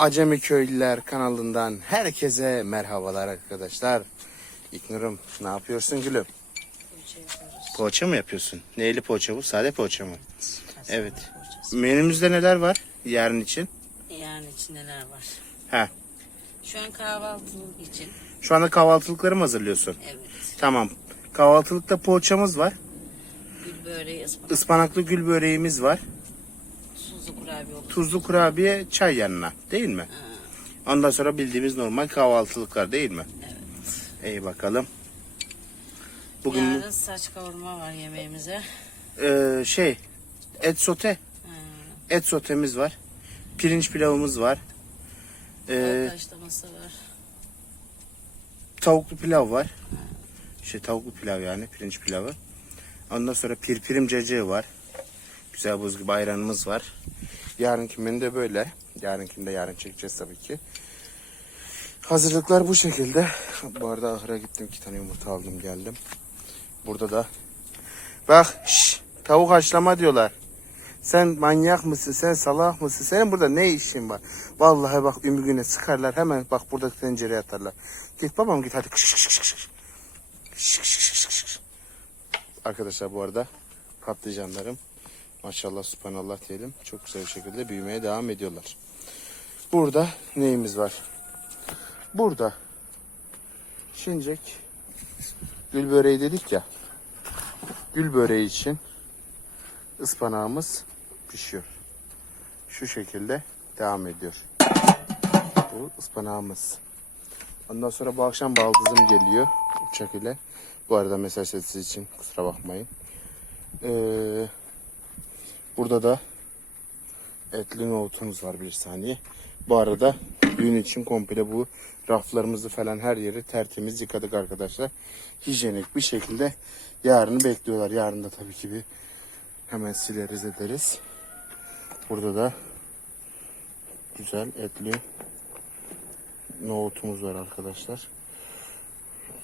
Acemi Köylüler kanalından herkese merhabalar arkadaşlar. İknur'um ne yapıyorsun gülüm? Poğaça mı yapıyorsun? Neyli poğaça bu? Sade poğaça mı? Evet. Menümüzde neler var yarın için? Yani için neler var? Ha. Şu an kahvaltılık için. Şu anda kahvaltılıkları mı hazırlıyorsun? Evet. Tamam. Kahvaltılıkta poğaçamız var. Gül böreği, ıspanak, Ispanaklı gül böreğimiz var. Tuzlu kurabiye olur. Tuzlu kurabiye çay yanına değil mi? Ondan sonra bildiğimiz normal kahvaltılıklar değil mi? Evet. İyi bakalım. Bugün Yarın saç kavurma var yemeğimize. Ee, şey et sote Ha, et sotemiz var pirinç pilavımız var ee, haşlaması var. tavuklu pilav var şey tavuklu pilav yani pirinç pilavı ondan sonra pirpirim cacığı var güzel buz gibi ayranımız var yarınki menü de böyle yarınkini de yarın çekeceğiz tabii ki hazırlıklar bu şekilde bu arada ahıra gittim iki tane yumurta aldım geldim burada da bak şş, tavuk haşlama diyorlar Sen manyak mısın? Sen salak mısın? Senin burada ne işin var? Vallahi bak ümü güne sıkarlar. Hemen bak burada tencereye atarlar. Git babam git hadi. Kış, kış, kış, kış. Arkadaşlar bu arada patlıcanlarım maşallah subhanallah diyelim çok güzel bir şekilde büyümeye devam ediyorlar. Burada neyimiz var? Burada şincek gül böreği dedik ya. Gül böreği için ıspanağımız pişiyor. Şu şekilde devam ediyor. Bu ıspanağımız. Ondan sonra bu akşam baldızım geliyor uçak ile. Bu arada mesaj sesi için kusura bakmayın. Ee, burada da etli nohutumuz var bir saniye. Bu arada düğün için komple bu raflarımızı falan her yeri tertemiz yıkadık arkadaşlar. Hijyenik bir şekilde yarını bekliyorlar. Yarın da tabii ki bir Hemen sileriz ederiz. Burada da güzel etli nohutumuz var arkadaşlar.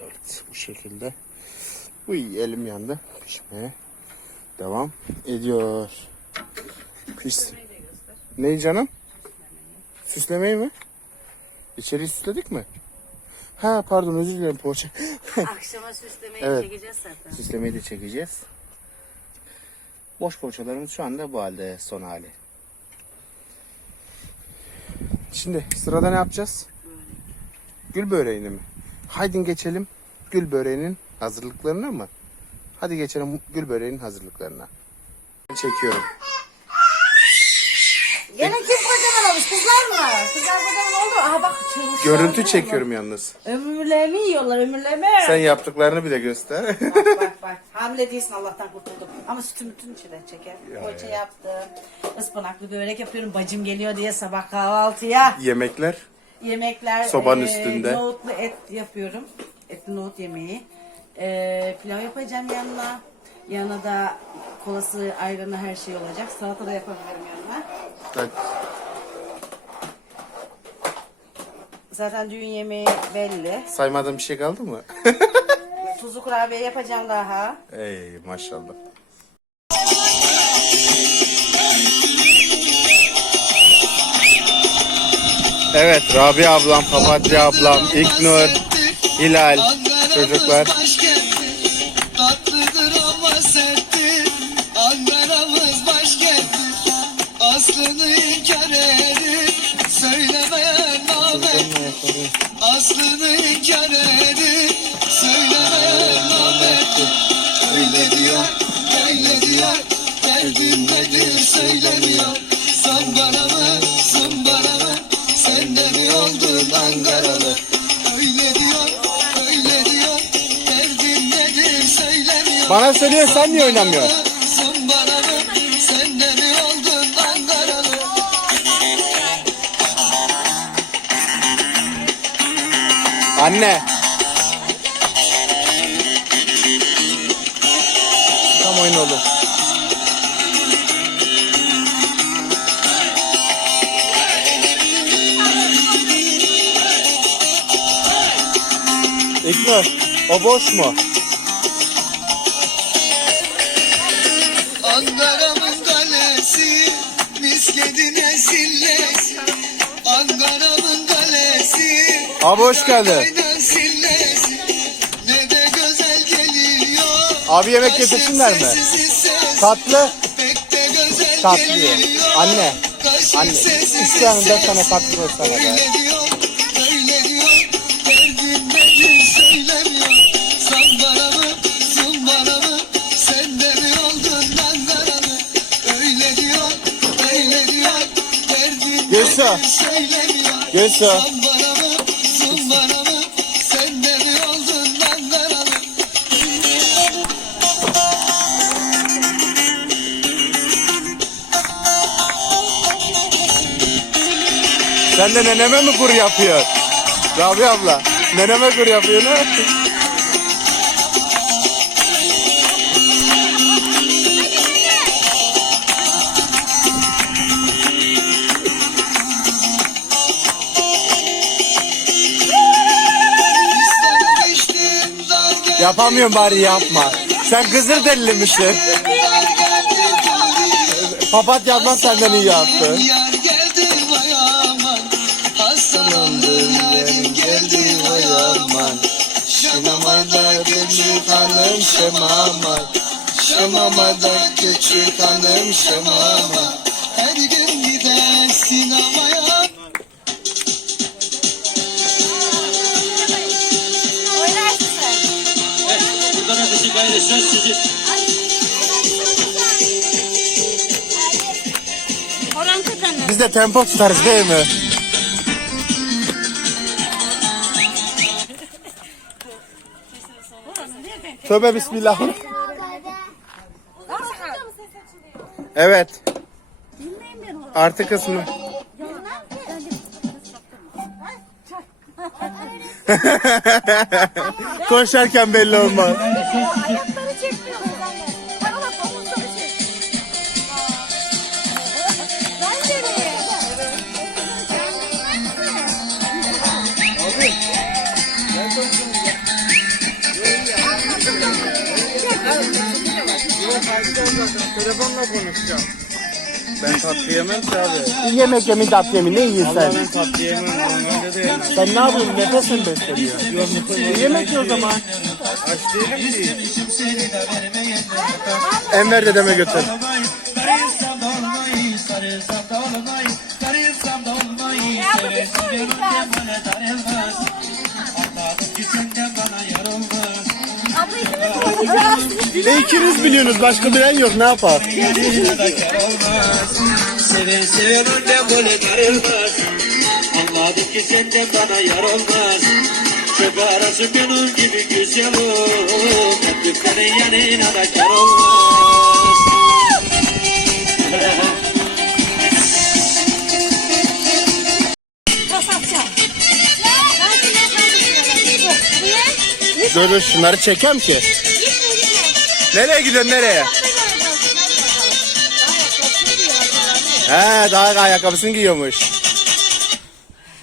Evet bu şekilde. Uy elim yandı. Pişmeye devam ediyor. Piş. Ne canım? Süslemeyi mi? İçeriği süsledik mi? Ha pardon özür dilerim poğaça. Akşama süslemeyi Evet. çekeceğiz zaten. Süslemeyi de çekeceğiz. Boş poğaçalarımız şu anda bu halde son hali. Şimdi sırada ne yapacağız? Gül böreğini mi? Haydi geçelim gül böreğinin hazırlıklarına mı? Hadi geçelim gül böreğinin hazırlıklarına. Çekiyorum. Gene kim kocaman olmuş? Kızlar mı? Kızlar kocaman oldu. Aha bak çığlık. Görüntü çekiyorum yalnız. Ömürlerimi yiyorlar ömürlerimi. Sen yaptıklarını bir de göster. Bak bak bak. Hamile değilsin Allah'tan kurtuldum. Ama sütüm bütün içine çeker. Poğaça yaptım. Ispanaklı börek yapıyorum. Bacım geliyor diye sabah kahvaltıya. Yemekler. Yemekler. Sobanın eee, üstünde. Nohutlu et yapıyorum. Etli nohut yemeği. Eee, pilav yapacağım yanına. Yanına da kolası, ayranı her şey olacak. Salata da yapabilirim yanına. Zaten düğün yemeği belli. Saymadığım bir şey kaldı mı? Tuzlu kurabiye yapacağım daha. Ey maşallah. Evet Rabia ablam, Papatya ablam, İknur, Hilal, çocuklar. Bana söylüyor sen niye oynamıyorsun? Anne. Tam oyun oldu. İknur, o boş mu? dedi Abi hoş geldin. Ne de güzel geliyor Abi yemek getirsinler mi? Tatlı. Tatlı. Anne. Anne. Üç tane dört tane tatlı koysana be. Mı? Sen de neneme mi kur yapıyor? Rabia abla. Neneme kur yapıyor ne? Yapamıyorum bari yapma. Sen kızır delili misin? Papat yapmak senden iyi yaptı. Hastalandım yarın geldi vay aman Şemamada küçük hanım şemama Şemamada küçük hanım şemama Gayrı söz sizin. Orhan. Biz de tempo tutarız değil mi? Tövbe bismillah. Evet. Artı kısmı. Koşarken belli olmaz. Ayakları çekmiyor anne. Bana bak omuzları çek. Ben de mi? Telefonla konuşacağım. Ben tatlı yemem ki abi. Yemek yemin tatlı yemin ne yiyorsun sen? Ben tatlı yemem normalde de yemem. Ne yapıyorsun? Nefes mi besleniyor? Yemek ye o zaman. Aç değilim ki. Enver dedeme götür. Sarılsam da olmayı, sarılsam E ikiniz biliyorsunuz başka bilen yok ne yapar? Seven seven önden böyle darılmaz. Anladım ki senden bana yar olmaz. Çöp arası benim gibi güzel ol. Öptüklerin yanına da kar olmaz. Dur dur şunları çekem ki. Nereye gidiyorsun nereye? He daha ayakkabısını giyiyormuş.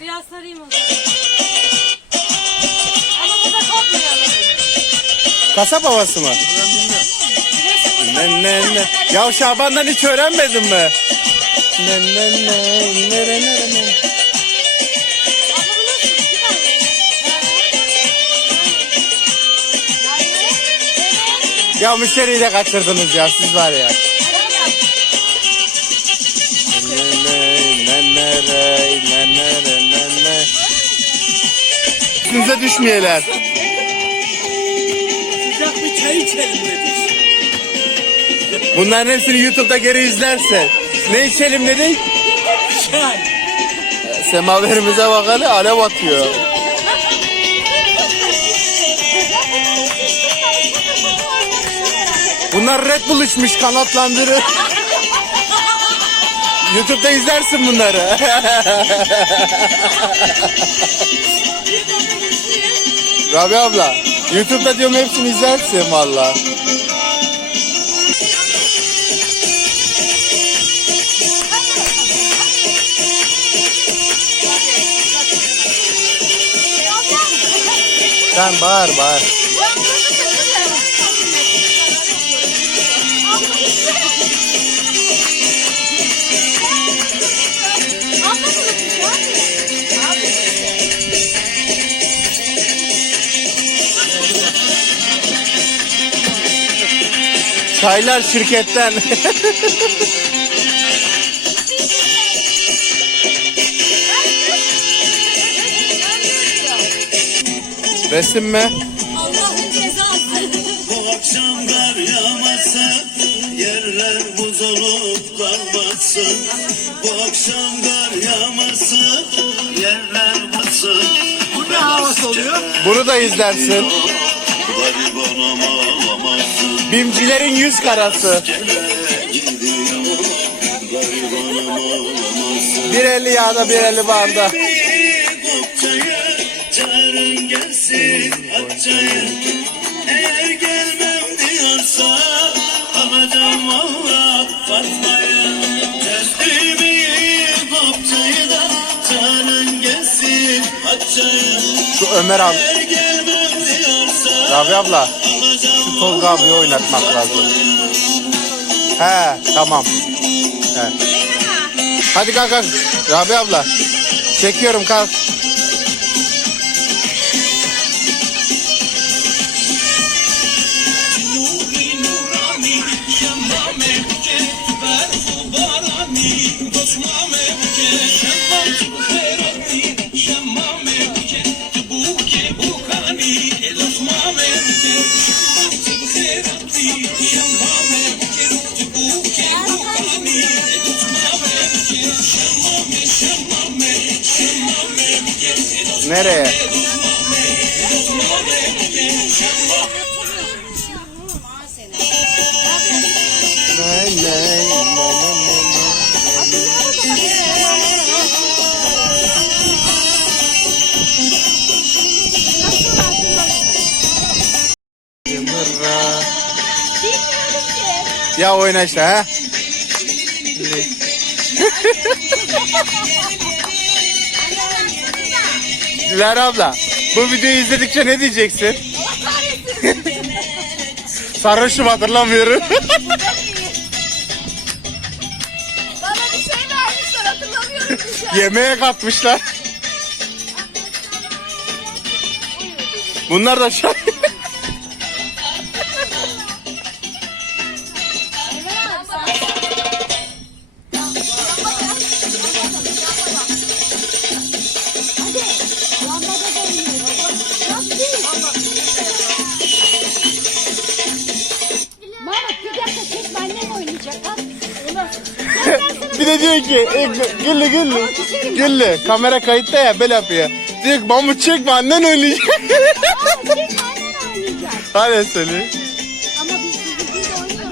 Biraz sarayım o zaman. Ama burada kopmayalım. Kasap havası mı? Ne ne ne. Ya Şaban'dan hiç öğrenmedin mi? Ne ne ne nere nere ne. Ya müşteriyi de kaçırdınız ya siz var ya. Üstünüze düşmeyeler. Sıcak bir çay içelim dedik. Bunların hepsini YouTube'da geri izlersen. Ne içelim dedik? Çay. Semaverimize bak hele alev atıyor. Bunlar Red Bull içmiş kanatlandırı. YouTube'da izlersin bunları. Rabia abla, YouTube'da diyorum hepsini izlersin valla. Sen bağır bağır. Çaylar şirketten. Resim mi? Allah'ın cezası. Bu akşam kar yağmasa Yerler buz olup kalmasın Bu akşam kar yağmasa Yerler buzsın Bu ne havası oluyor? Bunu da izlersin. Bimcilerin yüz karası. Gidiyor Garibanım ağlamasın Bir eli yağda bir eli barda. Şu Ömer abi. Rabi abla. Şu Tolga abiyi oynatmak lazım. He tamam. He. Hadi kalk kalk. Rabi abla. Çekiyorum kalk. Nereye? Nay, nay. Mırra. Ya oyna işte ha. Dilara abla bu videoyu izledikçe ne diyeceksin? Sarhoşum hatırlamıyorum. Bana bir şey vermişler hatırlamıyorum bir şey. Yemeğe katmışlar. Bunlar da şah. Ki e, güllü güllü. Güllü kamera kayıtta ya böyle yapıyor. Diyor ki Mahmut çekme annen oynayacak. Hadi söyle.